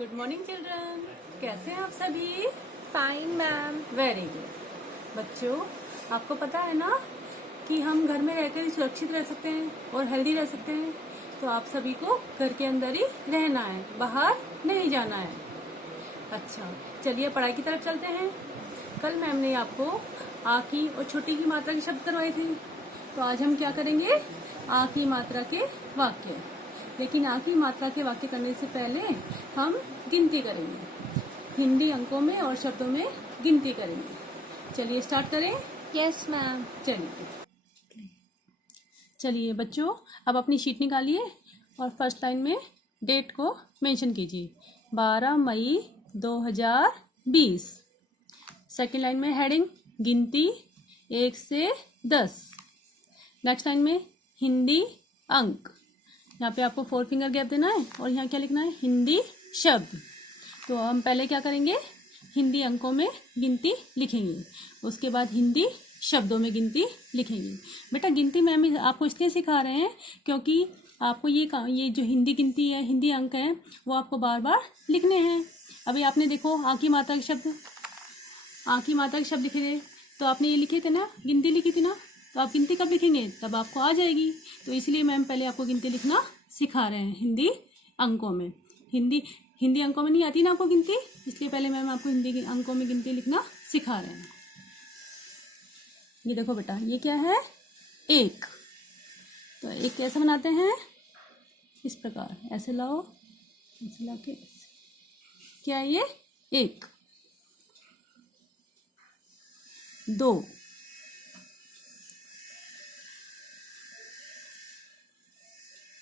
Good morning children, कैसे हैं आप सभी? Fine ma'am. Very good. बच्चों, आपको पता है ना कि हम घर में रहकर ही सुरक्षित रह सकते हैं और हेल्दी रह सकते हैं। तो आप सभी को घर के अंदर ही रहना है, बाहर नहीं जाना है। अच्छा, चलिए पढ़ाई की तरफ चलते हैं। कल मैम ने आपको आ की और छोटी की मात्रा के शब्द करवाए थे। तो आज हम क्या करेंगे? आ की मात्रा के वाक्य। लेकिन आ की मात्रा के वाक्य करने से पहले हम गिनती करेंगे। हिंदी अंकों में और शब्दों में गिनती करेंगे। चलिए स्टार्ट करें। Yes ma'am. चलिए बच्चों, अब अपनी शीट निकालिए और फर्स्ट लाइन में डेट को मेंशन कीजिए, 12 मई 2020। सेकेंड लाइन में हेडिंग गिनती 1 से 10। नेक्स्ट लाइन में हिंदी अंक, यहाँ पे आपको 4 फिंगर गैप देना है और यहाँ क्या लिखना है? हिंदी शब्द। तो हम पहले क्या करेंगे? हिंदी अंकों में गिनती लिखेंगे, उसके बाद हिंदी शब्दों में गिनती लिखेंगे। बेटा गिनती मैम आपको इसलिए सिखा रहे हैं क्योंकि आपको ये जो हिंदी गिनती है, हिंदी अंक है, वो आपको बार बार लिखने हैं। अभी आपने देखो आ की मात्रा के शब्द, आ की मात्रा के शब्द लिखे थे, तो आपने ये लिखे थे ना, गिनती लिखी थी ना, तो आप गिनती कब लिखेंगे? तब आपको आ जाएगी। तो इसलिए मैम पहले आपको गिनती लिखना सिखा रहे हैं हिंदी अंकों में। हिंदी अंकों में नहीं आती ना आपको गिनती, इसलिए पहले मैम आपको हिंदी अंकों में गिनती लिखना सिखा रहे हैं। ये देखो बेटा, ये क्या है? एक। तो एक कैसे बनाते हैं? इस प्रकार, ऐसे लाओ, ऐसे लाके क्या है ये? एक। 2,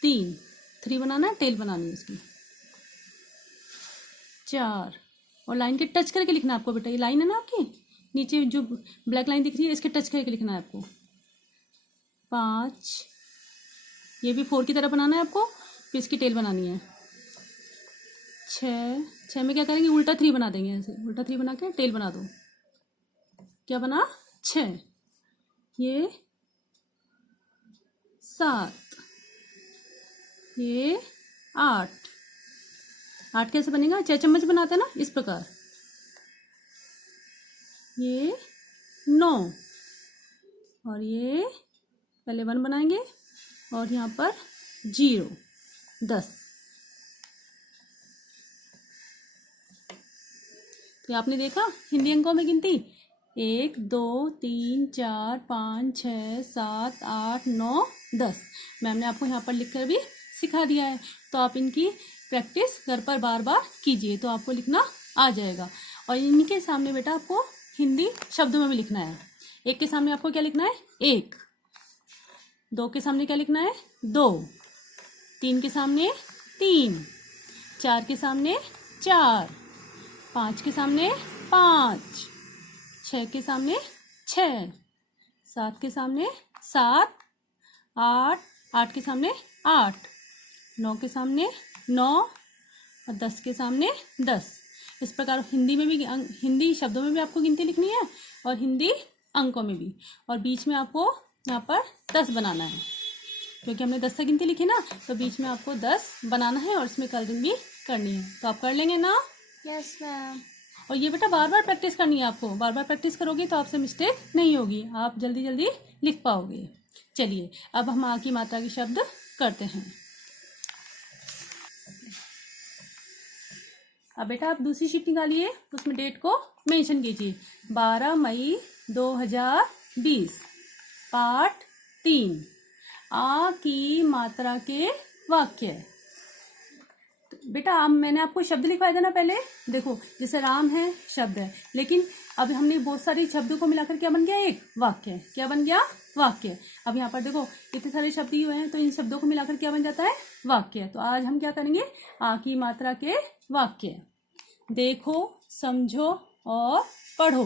3, 3 बनाना है, टेल बनानी है उसकी। 4, और लाइन के टच करके लिखना है आपको बेटा। ये लाइन है ना आपकी, नीचे जो ब्लैक लाइन दिख रही है, इसके टच करके लिखना है आपको। 5, ये भी 4 की तरह बनाना है आपको, फिर इसकी टेल बनानी है। 6 में क्या करेंगे? उल्टा 3 बना देंगे, ऐसे उल्टा 3 बना के टेल बना दो। क्या बना? 6। ये 7, ये 8। 8 कैसे बनेगा? 6 चम्मच बनाते हैं ना, इस प्रकार। ये 9, और ये पहले 1 बनाएंगे और यहाँ पर 0, 10। तो आपने देखा हिंदी अंकों में गिनती 1, 2, 3, 4, 5, 6, 7, 8, 9, 10। मैम ने आपको यहाँ पर लिखकर भी सिखा दिया है। तो आप इनकी प्रैक्टिस घर पर बार बार कीजिए, तो आपको लिखना आ जाएगा। और इनके सामने बेटा आपको हिंदी शब्दों में भी लिखना है। 1 के सामने आपको क्या लिखना है? 1। 2 के सामने क्या लिखना है? 2। 3 के सामने 3। 4 के सामने 4। 5 के सामने 5। 6 के सामने 6। 7 के सामने 7। 8 के सामने 8। 9 के सामने 9 और 10 के सामने 10। इस प्रकार हिंदी में भी, हिंदी शब्दों में भी आपको गिनती लिखनी है और हिंदी अंकों में भी। और बीच में आपको यहाँ पर 10 बनाना है, क्योंकि हमने 10 से गिनती लिखी ना, तो बीच में आपको 10 बनाना है और इसमें कलरिंग भी करनी है। तो आप कर लेंगे ना? Yes ma'am. और ये बेटा बार बार प्रैक्टिस करनी है आपको। बार बार प्रैक्टिस करोगे तो आपसे मिस्टेक नहीं होगी, आप जल्दी जल्दी लिख पाओगे। चलिए अब हम आ की मात्रा के शब्द करते हैं। अब बेटा आप दूसरी शीट निकालिए, उसमें डेट को मेंशन कीजिए, 12 मई 2020। पार्ट 3, आ की मात्रा के वाक्य। बेटा मैंने आपको शब्द लिखवाया था ना पहले, देखो जैसे राम है शब्द है, लेकिन अब हमने बहुत सारे शब्दों को मिलाकर क्या बन गया? एक वाक्य। क्या बन गया? वाक्य। अब यहाँ पर देखो इतने सारे शब्द ही हुए हैं, तो इन शब्दों को मिलाकर क्या बन जाता है? वाक्य। तो आज हम क्या करेंगे? आ की मात्रा के वाक्य। देखो, समझो और पढ़ो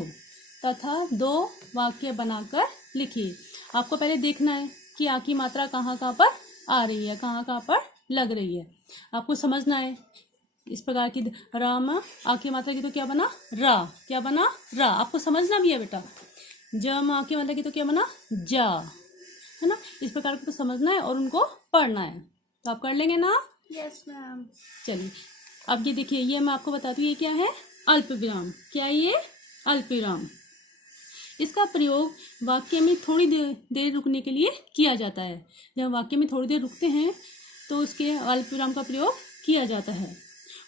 तथा 2 वाक्य बनाकर लिखिए। आपको पहले देखना है कि आ की मात्रा कहाँ कहाँ पर आ रही है, कहाँ कहाँ पर लग रही है। आपको समझना है। इस प्रकार की राम, आ की मात्रा की तो क्या बना? रा। क्या बना? रा। आपको समझना भी है बेटा। जम, आ की मात्रा की तो क्या बना? जा, है ना। इस प्रकार को तो समझना है और उनको पढ़ना है। तो आप कर लेंगे ना? Yes ma'am. चलिए अब ये देखिए, ये मैं आपको बताती हूँ ये क्या है, अल्प विराम। क्या है ये, अल्प विराम। इसका प्रयोग वाक्य में थोड़ी देर रुकने के लिए किया जाता है। जब वाक्य में थोड़ी देर रुकते हैं तो उसके अल्प विराम का प्रयोग किया जाता है।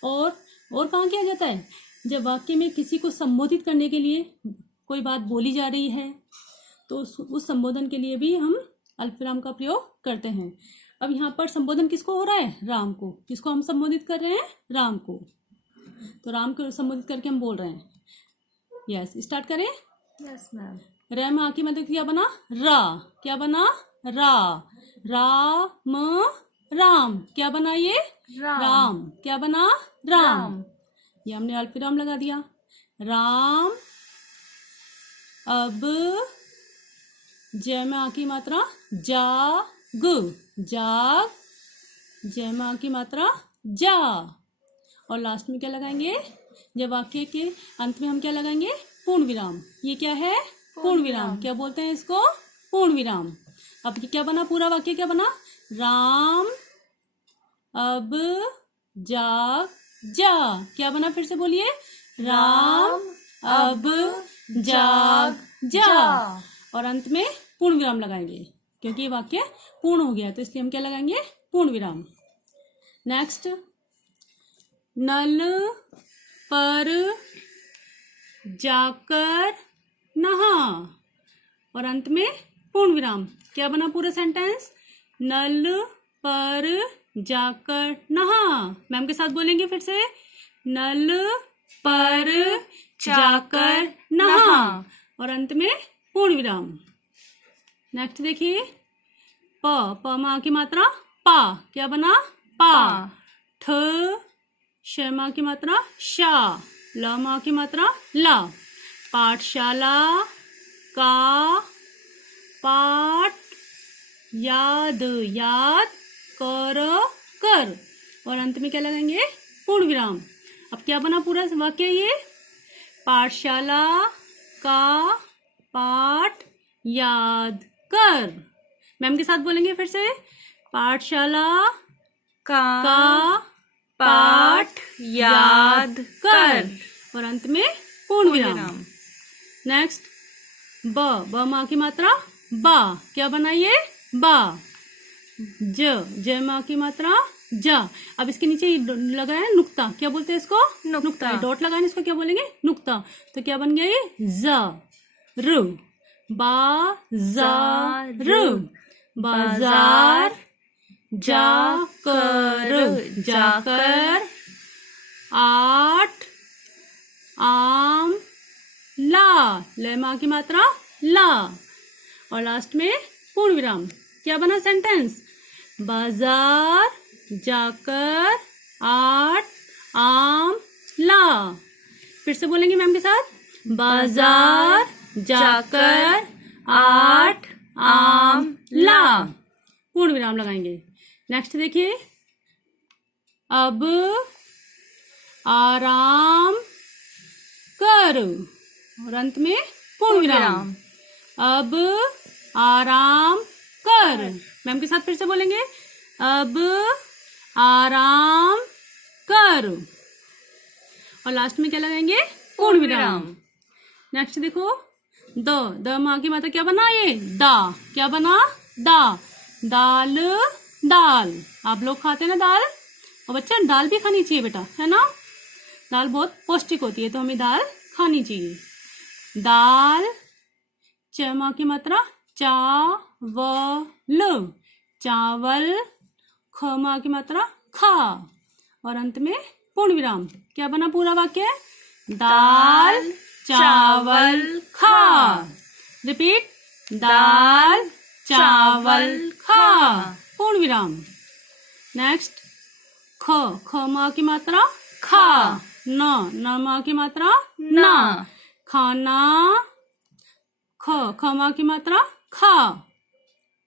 और कहाँ किया जाता है, जब वाक्य में किसी को संबोधित करने के लिए कोई बात बोली जा रही है तो उस संबोधन के लिए भी हम अल्प विराम का प्रयोग करते हैं। अब यहाँ पर संबोधन किसको हो रहा है, राम को। किसको हम संबोधित कर रहे हैं, राम को। तो राम को संबोधित करके हम बोल रहे हैं। यस, स्टार्ट करें। Yes ma'am. र में आ की मतलब क्या बना, रा। क्या बना, रा। राम, राम। क्या बना ये, राम। क्या बना, राम। ये हमने अल्प विराम लगा दिया। राम। अब जय में आ की मात्रा जाग, जाग। जय में आ की मात्रा जा। और लास्ट में क्या लगाएंगे, जब वाक्य के अंत में हम क्या लगाएंगे, पूर्ण विराम। ये क्या है, पूर्ण विराम। क्या बोलते हैं इसको, पूर्ण विराम। अब ये क्या बना, पूरा वाक्य क्या बना, राम अब जाग जा। क्या बना, फिर से बोलिए, राम अब जाग जा। और अंत में पूर्ण विराम लगाएंगे क्योंकि ये वाक्य पूर्ण हो गया, तो इसलिए हम क्या लगाएंगे, पूर्ण विराम। नेक्स्ट, नल पर जाकर नहा। और अंत में पूर्ण विराम। क्या बना पूरा सेंटेंस, नल पर जाकर नहा। मैम के साथ बोलेंगे फिर से, नल पर जाकर नहा। और अंत में पूर्ण विराम। नेक्स्ट देखिए, प माँ की मात्रा पा। क्या बना, पा। ठ शर्मा की मात्रा शा। ल माँ की मात्रा ला। पाठशाला का पाठ याद, याद कर। और अंत में क्या लगाएंगे, पूर्ण विराम। अब क्या बना पूरा वाक्य, ये पाठशाला का पाठ याद कर। मैम के साथ बोलेंगे फिर से, पाठशाला का पाठ याद कर। और अंत में पूर्ण विराम। नेक्स्ट, ब माँ की मात्रा बा। क्या बना ये, बा। ज माँ की मात्रा जा। अब इसके नीचे लगा है नुक्ता। क्या बोलते हैं इसको, नुक्ता। डॉट लगाने इसको क्या बोलेंगे, नुक्ता। तो क्या बन गया ये, जा र। बाजार, बाजार जाकर, जाकर। 8 आम ला। ले माँ की मात्रा ला। और लास्ट में पूर्ण विराम। क्या बना सेंटेंस, बाजार जाकर 8 आम ला। फिर से बोलेंगे मैम के साथ, बाजार जाकर 8 आम ला। पूर्ण विराम लगाएंगे। नेक्स्ट देखिए, अब आराम कर। और अंत में पूर्ण विराम। अब आराम कर। मैम के साथ फिर से बोलेंगे, अब आराम कर। और लास्ट में क्या लगाएंगे, पूर्ण विराम। नेक्स्ट देखो, द माँ की मात्रा क्या बना ये, दा। क्या बना, दा। दाल, दाल। आप लोग खाते हैं ना दाल, और बच्चा दाल भी खानी चाहिए बेटा, है ना। दाल बहुत पौष्टिक होती है, तो हमें दाल खानी चाहिए। दाल। च माँ की मात्रा चावल, चावल। ख माँ की मात्रा खा। और अंत में पूर्ण विराम। क्या बना पूरा वाक्य, दाल चावल खा। रिपीट, दाल चावल खा। पूर्ण विराम। नेक्स्ट, ख माँ की मात्रा खा। न माँ की मात्रा ना। खाना। ख माँ की मात्रा खा।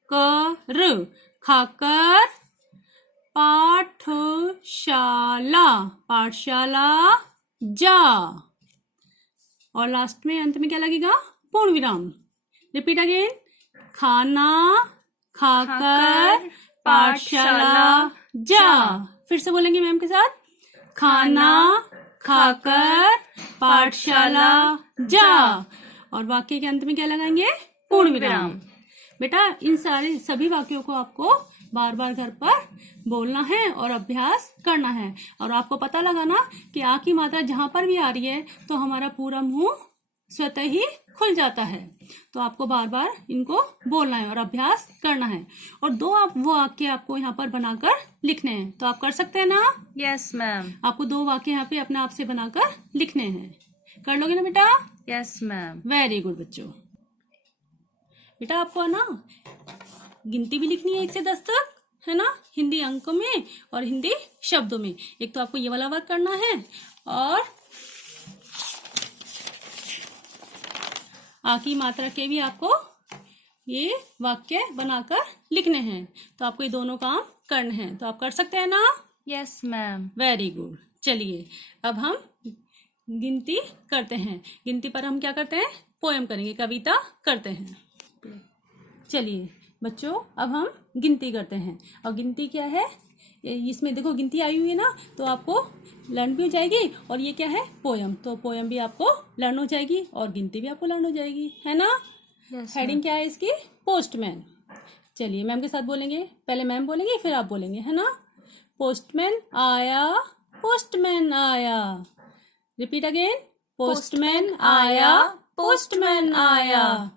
कर, खाकर। पाठशाला, पाठशाला जा। और लास्ट में अंत में क्या लगेगा, पूर्ण विराम। रिपीट अगेन, खाना खाकर पाठशाला जा। फिर से बोलेंगे मैम के साथ, खाना खाकर पाठशाला जा। और वाक्य के अंत में क्या लगाएंगे? पूर्ण विराम। बेटा इन सभी वाक्यों को आपको बार बार घर पर बोलना है और अभ्यास करना है। और आपको पता लगाना कि आ की मात्रा जहां पर भी आ रही है तो हमारा पूरा मुंह स्वतः ही खुल जाता है। तो आपको बार बार इनको बोलना है और अभ्यास करना है। और दो वो वाक्य आपको यहाँ पर बनाकर लिखने हैं। तो आप कर सकते हैं ना? Yes ma'am. आपको 2 वाक्य यहाँ पे अपने आप से बनाकर लिखने हैं। कर लोगे ना बेटा? Yes ma'am. वेरी गुड बच्चों। बेटा आपको है ना गिनती भी लिखनी है 1 से 10 तक, है ना, हिंदी अंकों में और हिंदी शब्दों में। एक तो आपको ये वाला वर्क करना है और आ की मात्रा के भी आपको ये वाक्य बनाकर लिखने हैं। तो आपको ये दोनों काम करने हैं। तो आप कर सकते हैं ना? Yes ma'am. Very good. चलिए अब हम गिनती करते हैं। गिनती पर हम क्या करते हैं? पोएम करेंगे, कविता करते हैं। चलिए बच्चों अब हम गिनती करते हैं। और गिनती क्या है? इसमें देखो गिनती आई हुई है ना, तो आपको लर्न भी हो जाएगी। और ये क्या है? पोयम। तो पोयम भी आपको लर्न हो जाएगी और गिनती भी आपको लर्न हो जाएगी, है ना? हेडिंग क्या है इसकी? पोस्टमैन। चलिए मैम के साथ बोलेंगे। पहले मैम बोलेंगे फिर आप बोलेंगे, है ना? पोस्टमैन आया, पोस्टमैन आया। Repeat again. पोस्टमैन आया, पोस्टमैन आया।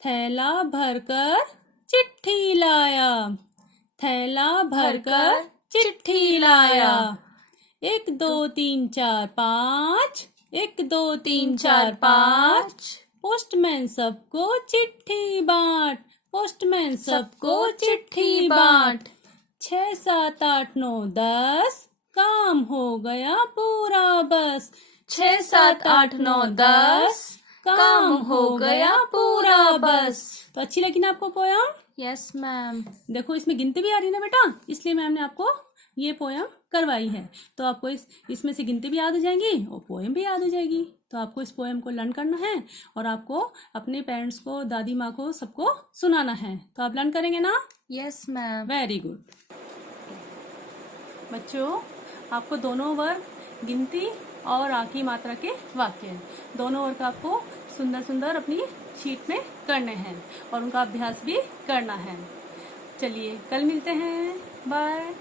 थैला भरकर चिट्ठी लाया, थैला भरकर चिट्ठी लाया। 1 2 3 4 5, 1 2 3 4 5। पोस्टमैन सबको चिट्ठी बांट, पोस्टमैन सबको चिट्ठी बांट। 6 7 8 9 10, काम हो गया पूरा बस। 6 7 8 9 10, काम हो गया पूरा बस। तो अच्छी लगी ना आपको पोयम? Yes ma'am. देखो इसमें गिनती भी आ रही है ना बेटा, इसलिए मैम ने आपको ये पोयम करवाई है। तो आपको इसमें से गिनती भी याद हो जाएगी और पोयम भी याद हो जाएगी। तो आपको इस पोयम को लर्न करना है और आपको अपने पेरेंट्स को, दादी माँ को, सबको सुनाना है। तो आप लर्न करेंगे ना? Yes ma'am. Very good. बच्चों आपको दोनों वर्ग गिनती और आ की मात्रा के वाक्य, दोनों वर्ग आपको सुंदर सुंदर अपनी शीट में करने हैं और उनका अभ्यास भी करना है। चलिए कल मिलते हैं। बाय।